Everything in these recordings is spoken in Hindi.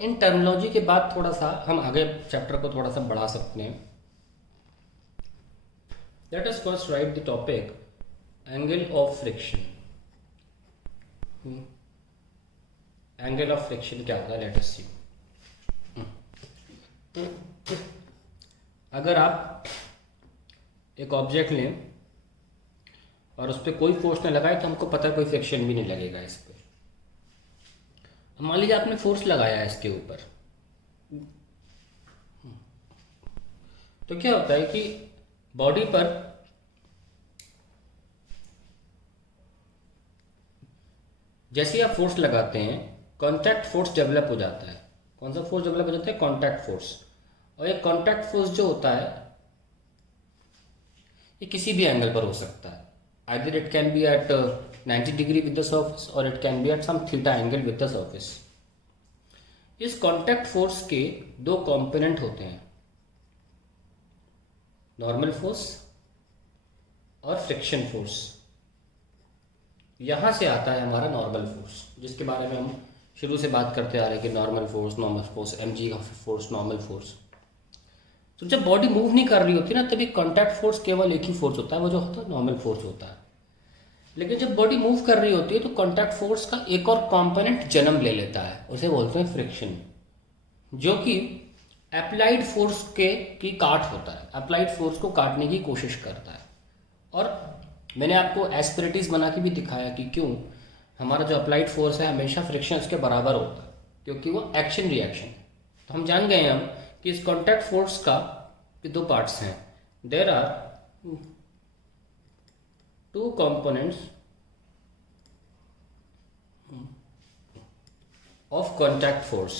इन टर्मिनोलॉजी के बाद थोड़ा सा हम आगे चैप्टर को थोड़ा सा बढ़ा सकते हैं. Let us first right the topic angle of friction. Angle of friction क्या होता है, लेट अस सी. अगर आप एक ऑब्जेक्ट लें और उस पर कोई फोर्स न लगाए तो हमको पता है कोई फ्रिक्शन भी नहीं लगेगा इस पर. मान लीजिए आपने फोर्स लगाया है इसके ऊपर, तो क्या होता है कि बॉडी पर जैसे ही आप फोर्स लगाते हैं कॉन्टैक्ट फोर्स डेवलप हो जाता है. कौन सा फोर्स डेवलप हो जाता है? Contact force. और ये कॉन्टैक्ट फोर्स जो होता है ये किसी भी एंगल पर हो सकता है. Either it can be at 90 degree with the surface और it can be at some theta angle with the surface. इस कॉन्टैक्ट फोर्स के दो कंपोनेंट होते हैं, नॉर्मल फोर्स और फ्रिक्शन फोर्स. यहां से आता है हमारा नॉर्मल फोर्स, जिसके बारे में हम शुरू से बात करते आ रहे हैं कि नॉर्मल फोर्स mg का फोर्स, नॉर्मल फोर्स. तो जब बॉडी मूव नहीं कर रही होती ना तभी कॉन्टैक्ट फोर्स केवल एक ही फोर्स होता है, वो जो होता है नॉर्मल फोर्स होता है. लेकिन जब बॉडी मूव कर रही होती है तो कॉन्टैक्ट फोर्स का एक और कंपोनेंट जन्म ले लेता है, उसे बोलते हैं फ्रिक्शन, जो कि अप्लाइड फोर्स की काट होता है, अप्लाइड फोर्स को काटने की कोशिश करता है. और मैंने आपको एस्पिरेटिस बना के भी दिखाया कि क्यों हमारा जो अप्लाइड फोर्स है हमेशा फ्रिक्शन उसके बराबर होता है, क्योंकि वो एक्शन रिएक्शन है. तो हम जान गए हम कि इस कॉन्टैक्ट फोर्स का दो पार्ट्स हैं. There are two components of contact force,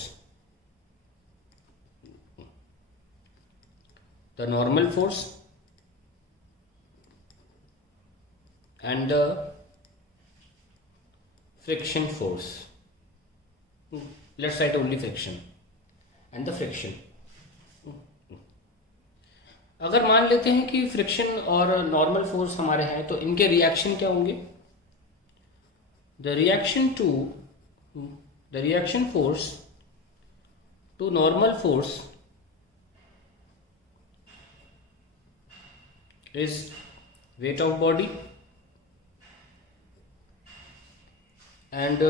the normal force and the friction force. Let's write only friction and the friction. अगर मान लेते हैं कि फ्रिक्शन और नॉर्मल फोर्स हमारे हैं तो इनके रिएक्शन क्या होंगे? The reaction force to normal force is weight of body and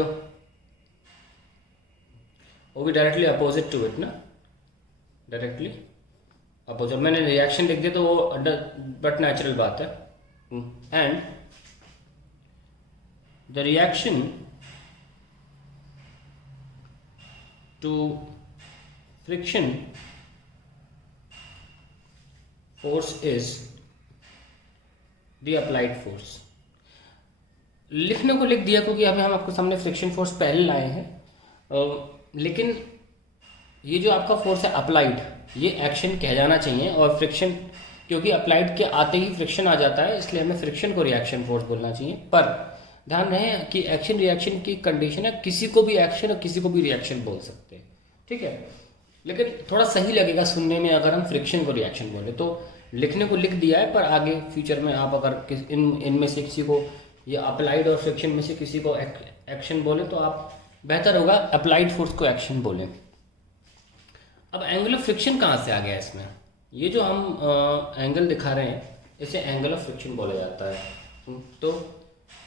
वो भी डायरेक्टली अपोजिट टू इट ना, डायरेक्टली अपोजिट. मैंने रिएक्शन लिख दिया तो वो बट नेचुरल बात है. And the reaction to friction force is the applied force. लिखने को लिख दिया क्योंकि अभी हम आपके सामने फ्रिक्शन फोर्स पहले लाए हैं, लेकिन ये जो आपका फोर्स है अप्लाइड, ये एक्शन कह जाना चाहिए. और फ्रिक्शन क्योंकि अप्लाइड के आते ही फ्रिक्शन आ जाता है इसलिए हमें फ्रिक्शन को रिएक्शन फोर्स बोलना चाहिए. पर ध्यान रहे कि एक्शन रिएक्शन की कंडीशन है, किसी को भी एक्शन और किसी को भी रिएक्शन बोल सकते हैं, ठीक है. लेकिन थोड़ा सही लगेगा सुनने में अगर हम फ्रिक्शन को रिएक्शन बोले. तो लिखने को लिख दिया है, पर आगे फ्यूचर में आप अगर इनमें से किसी को या अप्लाइड और फ्रिक्शन में से किसी को एक्शन बोले तो आप बेहतर होगा अप्लाइड फोर्स को एक्शन बोले. अब एंगल ऑफ फ्रिक्शन कहाँ से आ गया इसमें? ये जो हम एंगल दिखा रहे हैं इसे एंगल ऑफ फ्रिक्शन बोला जाता है. तो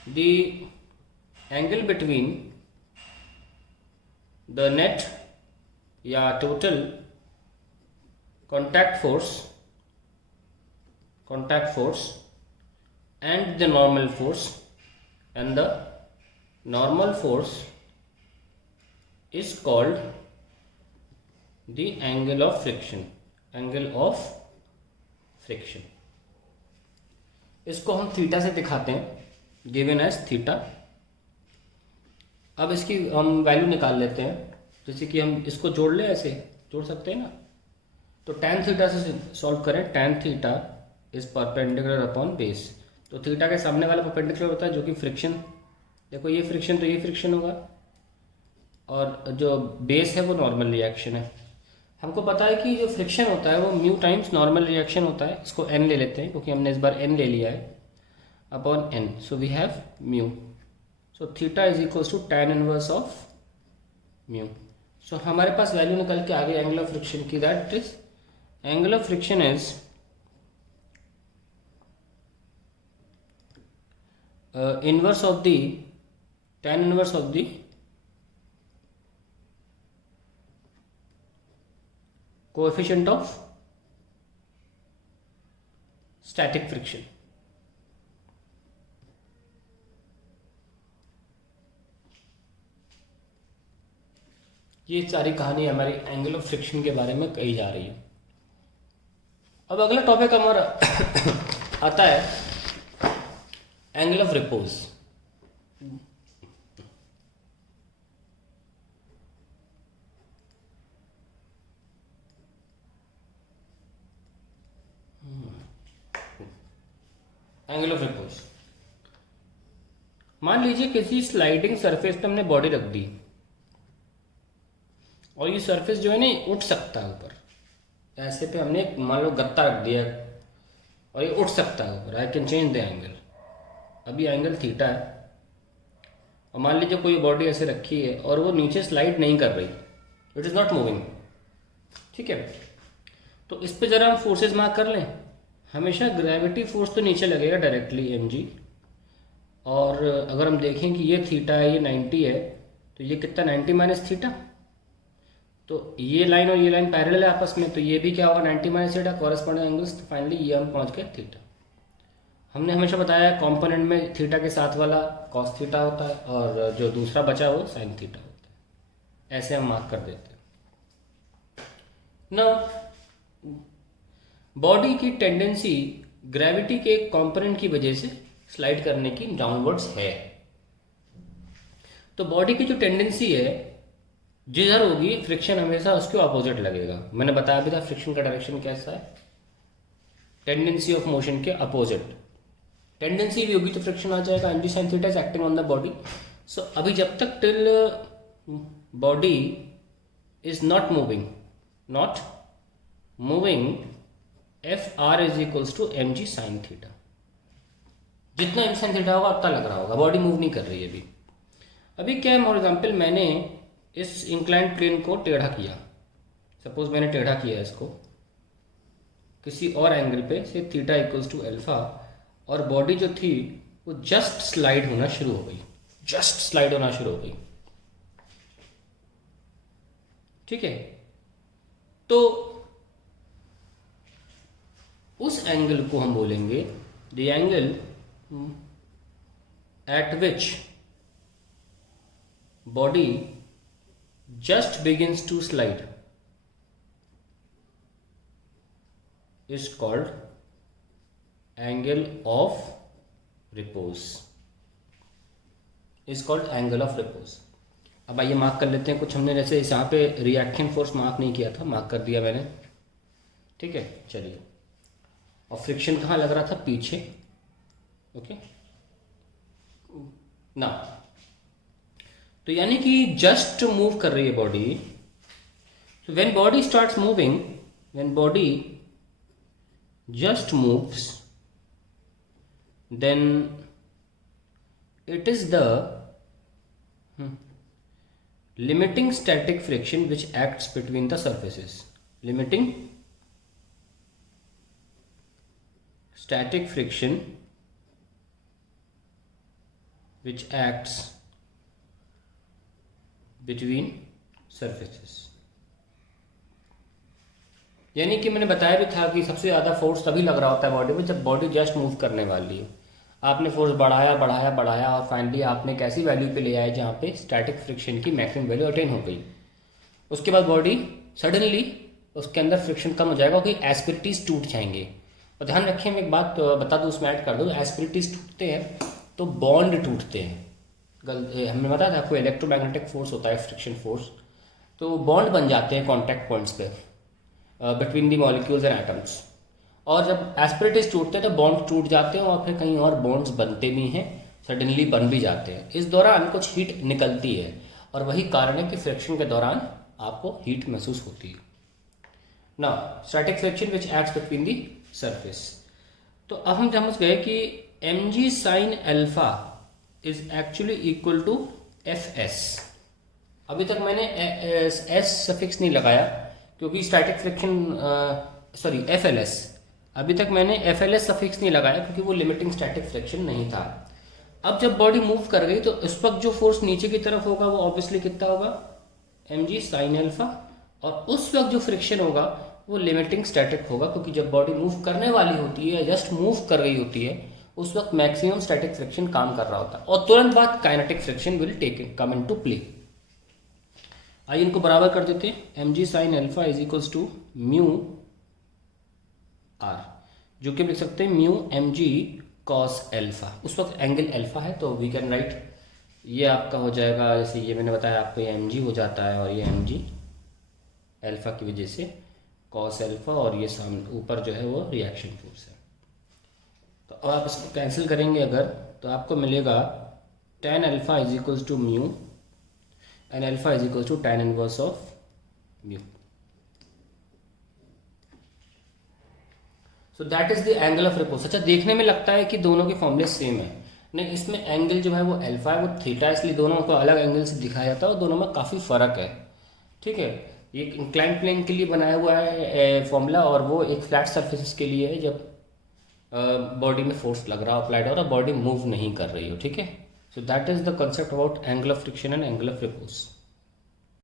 the angle between the net या total contact force and the normal force, and the normal force is called the angle of friction. इसको हम थीटा से दिखाते हैं, गिवन एज थीटा. अब इसकी हम वैल्यू निकाल लेते हैं. जैसे कि हम इसको जोड़ ले, ऐसे जोड़ सकते हैं ना. तो tan थीटा से सॉल्व करें. tan theta is perpendicular upon base. तो थीटा के सामने वाला परपेंडिकुलर होता है जो कि फ्रिक्शन. देखो ये फ्रिक्शन तो ये फ्रिक्शन होगा और जो बेस है वो नॉर्मल रिएक्शन है. हमको पता है कि जो फ्रिक्शन होता है वो म्यू टाइम्स नॉर्मल रिएक्शन होता है. इसको n ले लेते हैं क्योंकि हमने इस बार n ले लिया है upon n. So we have mu. So theta is equals to tan inverse of mu. So हमारे पास वैल्यू निकल के आ गई एंगल ऑफ फ्रिक्शन की, that is angle of friction is inverse of the tan inverse of the coefficient of static friction. ये सारी कहानी हमारी एंगल ऑफ फ्रिक्शन के बारे में कही जा रही है। अब अगला टॉपिक हमारा आता है angle of repose. Angle of repose, मान लीजिए किसी स्लाइडिंग सरफेस पे हमने बॉडी रख दी और ये सरफेस जो है ना उठ सकता है ऊपर। ऐसे पे हमने मान लो गत्ता रख दिया और ये उठ सकता है ऊपर। I can change the angle. अभी एंगल थीटा है और मान लीजिए कोई बॉडी ऐसे रखी है और वो नीचे स्लाइड नहीं कर रही, इट इज़ नॉट मूविंग, ठीक है। तो इस पे ज़रा हम फोर्सेस मार्क कर लें। हमेशा ग्रेविटी फोर्स तो नीचे लगेगा डायरेक्टली mg, और अगर हम देखें कि ये थीटा है, ये 90 है, तो ये कितना 90 माइनस थीटा, तो ये लाइन और ये लाइन पैरेलल है आपस में, तो ये भी क्या होगा 90 माइनस थीटा कॉरेस्पॉन्डिंग एंगल्स। तो फाइनली ये हम पहुंच गए थीटा। हमने हमेशा बताया कंपोनेंट में थीटा के साथ वाला कॉस थीटा होता है और जो दूसरा बचा वो साइन थीटा होता है। ऐसे हम मार्क कर देते हैं ना। बॉडी की टेंडेंसी ग्रेविटी के कंपोनेंट की वजह से स्लाइड करने की डाउनवर्ड्स है। तो बॉडी की जो टेंडेंसी है जिधर होगी फ्रिक्शन हमेशा उसके अपोजिट लगेगा। मैंने बताया भी था फ्रिक्शन का डायरेक्शन कैसा है, टेंडेंसी ऑफ मोशन के अपोजिट। टेंडेंसी भी होगी तो फ्रिक्शन आ जाएगा। mg sin theta is acting on the body. So अभी जब तक till body is not moving F R is equals to mg sin theta. जितना mg sin थीटा होगा उतना लग रहा होगा, बॉडी मूव नहीं कर रही है अभी। अभी क्या है, फॉर एग्जाम्पल मैंने इस इंक्लाइंड प्लेन को टेढ़ा किया, सपोज मैंने टेढ़ा किया इसको किसी और एंगल पे से थीटा इक्वल्स टू अल्फा, और बॉडी जो थी वो जस्ट स्लाइड होना शुरू हो गई, ठीक है। तो उस एंगल को हम बोलेंगे the angle at which body just begins to slide is called angle of repose, अब आइए मार्क कर लेते हैं कुछ। हमने जैसे यहाँ पे रिएक्शन फोर्स मार्क नहीं किया था, मार्क कर दिया मैंने, ठीक है। चलिए, और फ्रिक्शन कहाँ लग रहा था, पीछे, ओके ना। तो यानी कि जस्ट मूव कर रही है बॉडी। तो when body starts moving, when body just moves, then it is the limiting static friction which acts between the surfaces. Limiting static friction which acts between surfaces. यानी कि मैंने बताया भी था कि सबसे ज़्यादा फोर्स तभी लग रहा होता है बॉडी में जब बॉडी जस्ट मूव करने वाली है। आपने फोर्स बढ़ाया और फाइनली आपने एक ऐसी वैल्यू पे ले आए जहाँ पे स्टैटिक फ्रिक्शन की मैक्सिमम वैल्यू अटेन हो गई। उसके बाद बॉडी सडनली उसके अंदर फ्रिक्शन कम हो जाएगा क्योंकि एस्पिरिटीज टूट जाएंगे। और ध्यान रखिए, मैं एक बात बता दूँ, उसमें ऐड कर दूँ, एस्पिरिटीज टूटते हैं तो बॉन्ड टूटते हैं। हमने बताया था आपको इलेक्ट्रोमैग्नेटिक फोर्स होता है फ्रिक्शन फोर्स, तो बॉन्ड बन जाते हैं कॉन्टैक्ट पॉइंट्स पे between the molecules and atoms. और जब एस्पिरेटिस टूटते हैं तो बॉन्ड टूट जाते हैं और फिर कहीं और बॉन्ड्स बनते भी हैं, सडनली बन भी जाते हैं। इस दौरान कुछ हीट निकलती है और वही कारण है कि फ्रिक्शन के दौरान आपको हीट महसूस होती है ना। Static friction which acts between the surface. तो अब हम समझ गए कि mg sin alpha is actually equal to fs। अभी तक मैंने एस सफिक्स नहीं लगाया क्योंकि static friction sorry F L S, अभी तक मैंने एफ एल एस सफिक्स नहीं लगाया क्योंकि वो लिमिटिंग स्टैटिक फ्रिक्शन नहीं था। अब जब बॉडी मूव कर गई तो इस वक्त जो फोर्स नीचे की तरफ होगा वो ऑब्वियसली कितना होगा, एम जी साइन एल्फा, और उस वक्त जो फ्रिक्शन होगा वो लिमिटिंग स्टैटिक होगा क्योंकि जब बॉडी मूव करने वाली होती है, जस्ट मूव कर रही होती है, उस वक्त मैक्सिमम स्टैटिक फ्रिक्शन काम कर रहा होता है और तुरंत बाद kinetic friction will take come in to play. आइए इनको बराबर कर देते हैं, M G sine alpha is equals to mu R, जो कि लिख सकते हैं mu M G cos alpha. उस वक्त एंगल एल्फा है तो वी कैन राइट, ये आपका हो जाएगा, जैसे ये मैंने बताया आपको, ये एम जी हो जाता है और ये एम जी एल्फा की वजह से कॉस एल्फा, और ये सामने ऊपर जो है वो रिएक्शन फोर्स है। तो अब आप इसको कैंसिल करेंगे अगर, तो आपको मिलेगा tan alpha is equals to mu and alpha is equals to tan inverse of mu. So that is the angle of repose. अच्छा, देखने में लगता है कि दोनों के फॉर्मूले सेम है, नहीं, इसमें एंगल जो है वो अल्फा है, वो थीटा, इसलिए दोनों को अलग एंगल से दिखाया जाता है और दोनों में काफ़ी फ़र्क है। ठीक है, ये इंक्लाइन प्लेन के लिए बनाया हुआ है फॉर्मूला, और वो एक फ्लैट सरफेसेस के लिए है जब बॉडी में फोर्स लग रहा हो, अप्लाइड हो, और बॉडी मूव नहीं कर रही हो। ठीक है, सो that is the concept about angle of friction and angle of repose.